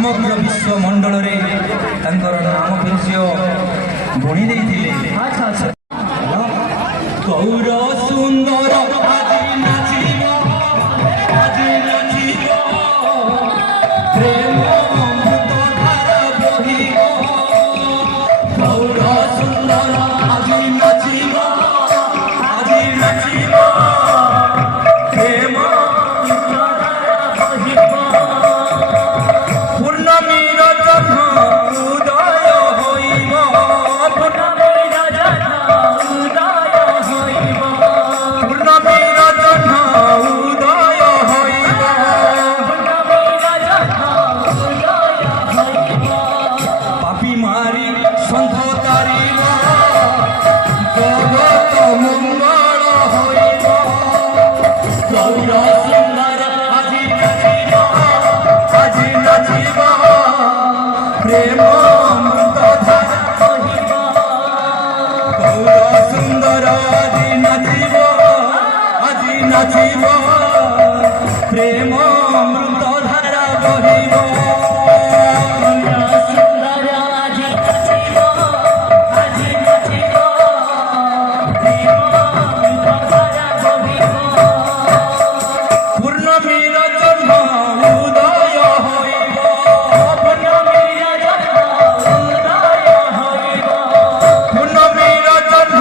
समग्र विश्वमंडल नाम परिचय बुणी देते। गौर सुंदर आज नाचिब आज नाचिब प्रेम अमृत धारा बहिब। गौर सुंदर आज नाचिब आज नाचिब प्रेम अमृत धारा बहिब। पूर्णमीर जन्म उदय हईब पूर्णमीर जन्म उदय हईब पूर्णमीर जन्म उदय हईब पूर्णमीर जन्म उदय हईब। पापी मारी सन्थ तारिब जगत मंगल हईब। गौर सुंदर आज नाचिब आज नाचिब प्रेम अमृत धारा बहिब। गौर सुंदर आज नाचिब आज नाचिब प्रेम अमृत धारा बहिब। गौर सुंदर आज नाचिब आज नाचिब प्रेम अमृत धारा बहिब। पूर्णमीर जन्म उदय हईब पूर्णमीर जन्म उदय हईब पूर्णमीर जन्म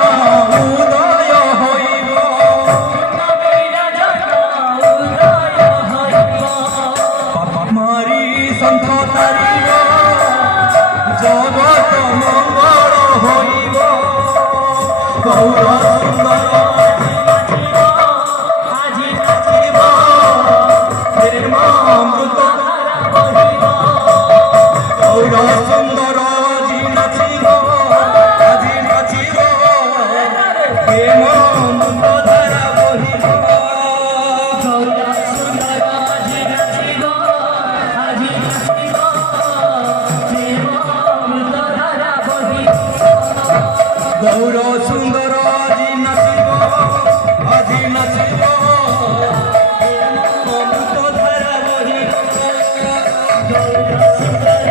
उदय हईब पूर्णमीर जन्म उदय हईब। पाप मारी सन्थ तारिब जगत मंगल हईब। गौर सुंदर आज नाचिब प्रेम अमृत धारा बहिब। गौर सुंदर आज नाचिब आज नाचिब प्रेम अमृत धारा बहिब। गौर सुंदर आज नाचिब आज नाचिब प्रेम अमृत धारा बहिब। गौर सुंदर आज नाचिब आज नाचिब प्रेम अमृत धारा बहिब। गौर सुंदर